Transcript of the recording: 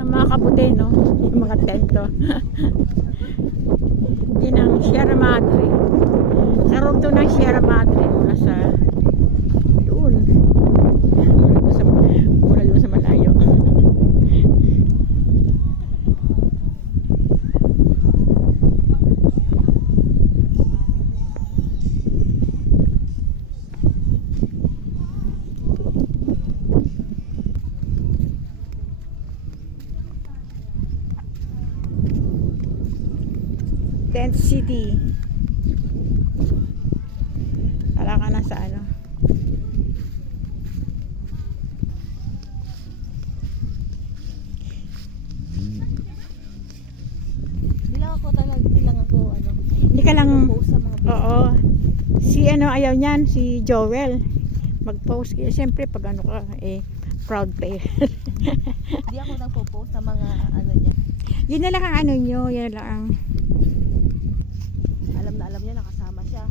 Ang mga kabuti, no? Yung mga tento. Yun ang Sierra Madre. Sa rugto ng Sierra Madre, mula sa doon. Mula doon sa malayo. Tent City. Wala ka na sa ano. Hindi lang ako ano. Hindi ka lang, Post sa mga oo. Si ano, ayaw niyan, si Joel. Mag-post. Siyempre, pag ano ka, proud player. Hindi ako nagpo-post sa mga ano niya. Yun na lang ang ano nyo, yun na lang ang Alam na alam niya nakasama siya.